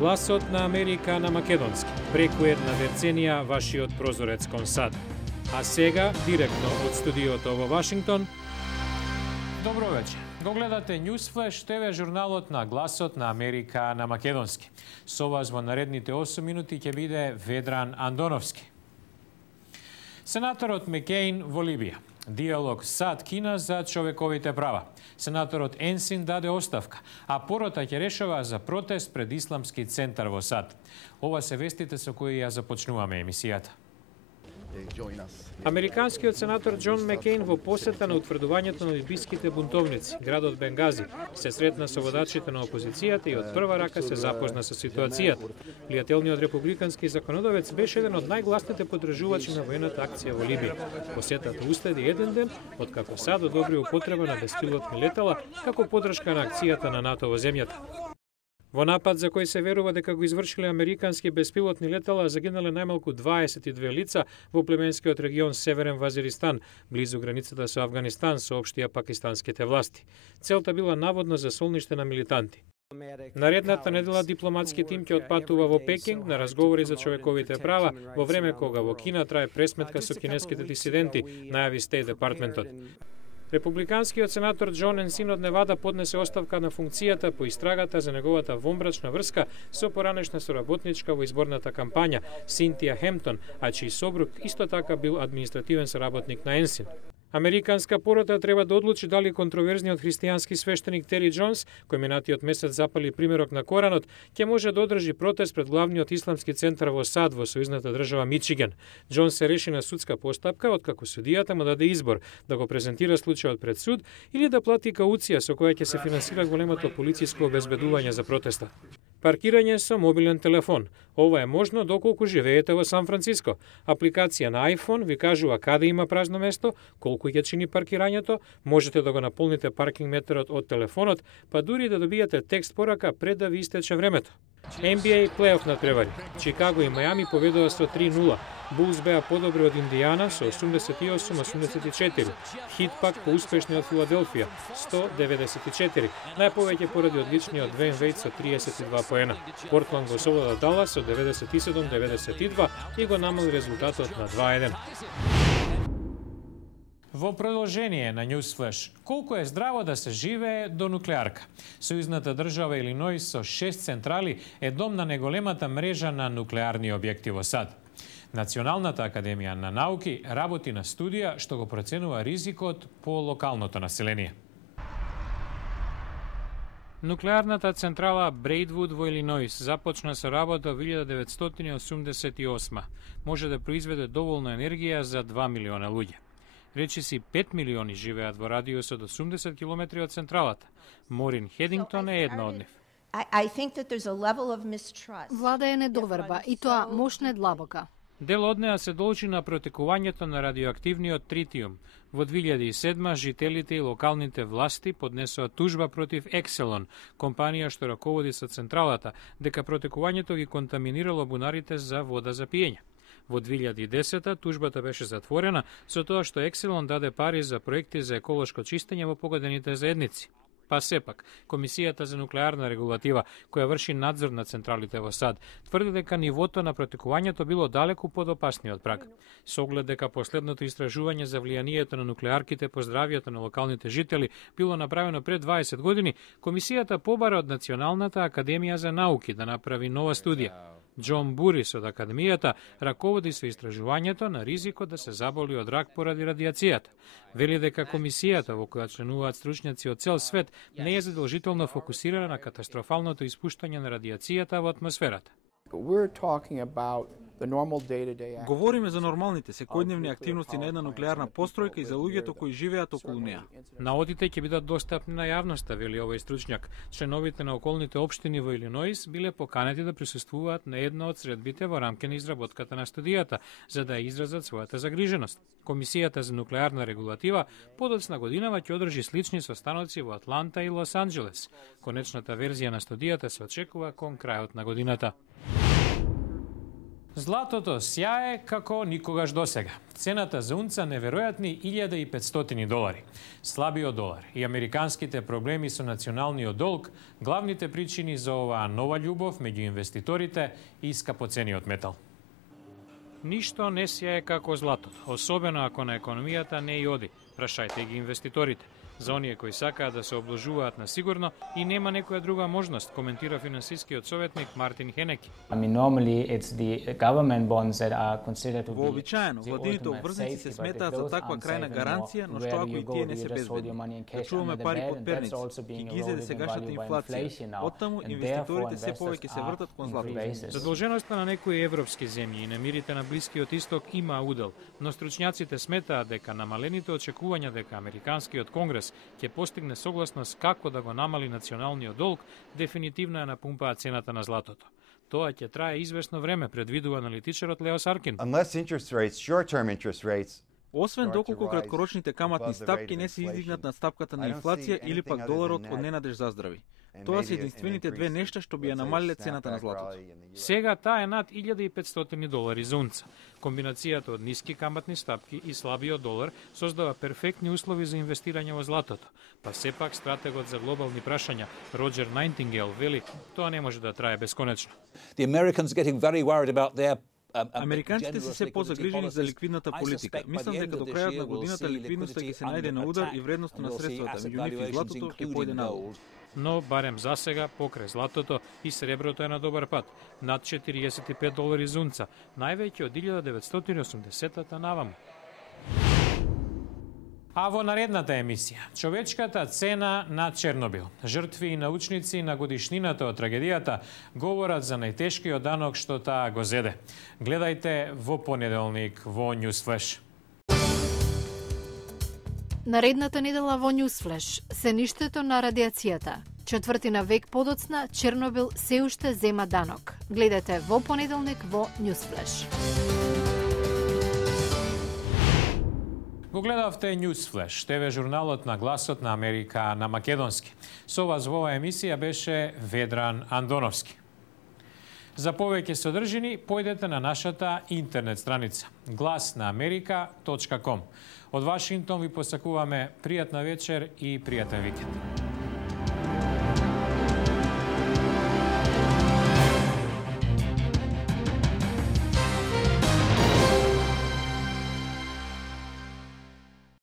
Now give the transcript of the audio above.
Гласот на Америка на македонски. Преку една деценија вашиот прозорец кон САД. А сега, директно од студиото во Вашингтон. Добро вечер. Го гледате Newsflash ТВ журналот на Гласот на Америка на македонски. Со вас во наредните 8 минути ќе биде Ведран Андоновски. Сенаторот Маккейн во Либија. Диалог САД-Кина за човековите права. Сенаторот Енсин даде оставка, а порота ќе решава за протест пред Исламски центар во САД. Ова се вестите со кои ја започнуваме емисијата. Американскиот сенатор Џон Маккейн во посета на утврдувањето на либиските бунтовници, градот Бенгази, се сретна со водачите на опозицијата и од прва рака се запозна со ситуацијата. Влијателниот републикански законодавец беше еден од најгласните поддржувачи на воената акција во Либија. Посетата уследи еден ден откако САД одобри употреба на беспилотни летала како поддршка на акцијата на НАТО во земјата. Во напад за кој се верува дека го извршиле американски беспилотни летала, загинале најмалку 22 лица во племенскиот регион Северен Вазиристан, близу границата со Авганистан, соопштија пакистанските власти. Целта била наводно за солниште на милитанти. Наредната недела дипломатски тим ќе отпатува во Пекинг на разговори за човековите права, во време кога во Кина трае пресметка со кинеските дисиденти, најави Стейт Департментот. Републиканскиот сенатор Џон Енсин од Невада поднесе оставка на функцијата по истрагата за неговата вонбрачна врска со поранешна соработничка во изборната кампања Синтија Хемптон, а чиј сопруг исто така бил административен соработник на Енсин. Американска порота треба да одлучи дали контроверзниот христијански свештеник Тери Џонс, кој минатиот месец запали примерок на Коранот, ќе може да одржи протест пред главниот исламски центар во САД во сојузната држава Мичиген. Џонс се реши на судска постапка, откако судијата му даде избор да го презентира случајот пред суд или да плати кауција со која ќе се финансира големото полициско обезбедување за протеста. Паркирање со мобилен телефон. Ова е можно доколку живеете во Сан Франциско. Апликација на iPhone ви кажува каде има празно место, колку ќе чини паркирањето, можете да го наполните паркинг метерот од телефонот, па дури да добиете текст порака пред да ви истече времето. NBA плейоф надпревари. Чикаго и Мајами победува со 3-0. Булс беа подобри од Индијана со 88-84. Хит пак поуспешни од Филаделфија 194. Најповеќе поради одличниот Двејн Вејд со 32 поена. Портланд го совлада Далас со 97-92 и го намали резултатот на 2-1. Во продолжение на Newsflash, колку е здраво да се живее до нуклеарка. Сојузната држава Илинојс со 6 централи е дом на неголемата мрежа на нуклеарни објекти во САД. Националната академија на науки работи на студија што го проценува ризикот по локалното население. Нуклеарната централа Брейдвуд во Илинојс започна со работа во 1988. Може да произведе доволна енергија за 2 милиона луѓе. Речиси 5 милиони живеат во радиус од 80 километри од централата. Морин Хедингтон е една од нив. Влада е недоверба и тоа мощна е длабока. Дел од неа се должи на протекувањето на радиоактивниот тритиум. Во 2007 жителите и локалните власти поднесоа тужба против Екселон, компанија што раководи со централата, дека протекувањето ги контаминирало бунарите за вода за пиење. Во 2010 тужбата беше затворена со тоа што Екселон даде пари за проекти за еколошко чистење во погодените заедници. Па сепак, Комисијата за нуклеарна регулатива, која врши надзор на централите во САД, тврди дека нивото на протекувањето било далеку под опасниот праг. Со оглед дека последното истражување за влијанието на нуклеарките по здравјето на локалните жители било направено пред 20 години, Комисијата побара од Националната академија за науки да направи нова студија. Џон Бурис од Академијата раководи со истражувањето на ризикот да се заболи од рак поради радиацијата. Вели дека комисијата во која членуваат стручњаци од цел свет не е задолжително фокусирана на катастрофалното испуштање на радиацијата во атмосферата. Говориме за нормалните секојдневни активности на една нуклеарна постројка и за луѓето кои живеат околу неа. Наодите ќе бидат достапни на јавноста, вели овој стручњак. Членовите на околните општини во Илинојс биле поканети да присуствуваат на една од средбите во рамки на изработката на студијата, за да ја изразат својата загриженост. Комисијата за нуклеарна регулатива подоцна годинава ќе одржи слични состаноци во Атланта и Лос Анџелес. Конечната верзија на студијата се очекува кон крајот на годината. Златото сјае како никогаш досега. Цената за унца неверојатни $1.500. Слабиот долар и американските проблеми со националниот долг главните причини за оваа нова љубов меѓу инвеститорите и скапоцениот метал. Ништо не сјае како златото, особено ако на економијата не и оди. Прашајте ги инвеститорите. За оние кои сакаат да се обложуваат на сигурно и нема некоја друга можност, коментира финансискиот советник Мартин Хенеки. Вообичаено, владините обврзници се сметаат за таква крајна гаранција, но што ако и тие не се безбедни? Да чуваме пари под перници, ќе ги изеде сегашната инфлација. Оттаму инвеститорите се повеќе се вртат кон златото. Задолженоста на некои европски земји и немирите на Блискиот исток има удел, но стручњаците сметаат дека намалените очекувања дека американскиот конгрес ќе постигне согласност како да го намали националниот долг, дефинитивно ја напумпаат цената на златото. Тоа ќе трае известно време, предвидува аналитичарот Лео Саркин. Освен доколку краткорочните каматни стапки не се издигнат на стапката на инфлација или пак доларот од ненадеж заздрави. Тоа се единствените две нешта што би ја намалиле цената на златото. Сега таа е над $1.500 за унца. Комбинацијата од ниски каматни стапки и слабиот долар создава перфектни услови за инвестирање во златото. Па сепак стратегот за глобални прашања Роџер Најнтингейл вели тоа не може да трае бесконечно. Американците се позагрижени за ликвидната политика. Мислам дека до крајот на годината ликвидноста ќе се најде на удар и вредноста на средствата меѓу нив и златото ќе појде надолу. Но барем за сега покрај златото и среброто е на добар пат, над $45 за унца, највеќе од 1980-та наваму. А во наредната емисија, човечката цена на Чернобил. Жртви и научници на годишнината од трагедијата говорат за најтешкиот данок што таа го зеде. Гледајте во понеделник во Newsflash. Наредната недела во Newsflash, сеништето на радиацијата. Четвртина век подоцна, Чернобил се уште зема данок. Гледате во понеделник во Newsflash. Го гледавте Newsflash, ТВ журналот на гласот на Америка на македонски. Со вас во оваа емисија беше Ведран Андоновски. За повеќе содржини, појдете на нашата интернет страница glasnaamerika.com. Од Вашингтон ви посакуваме пријатна вечер и пријатен викенд.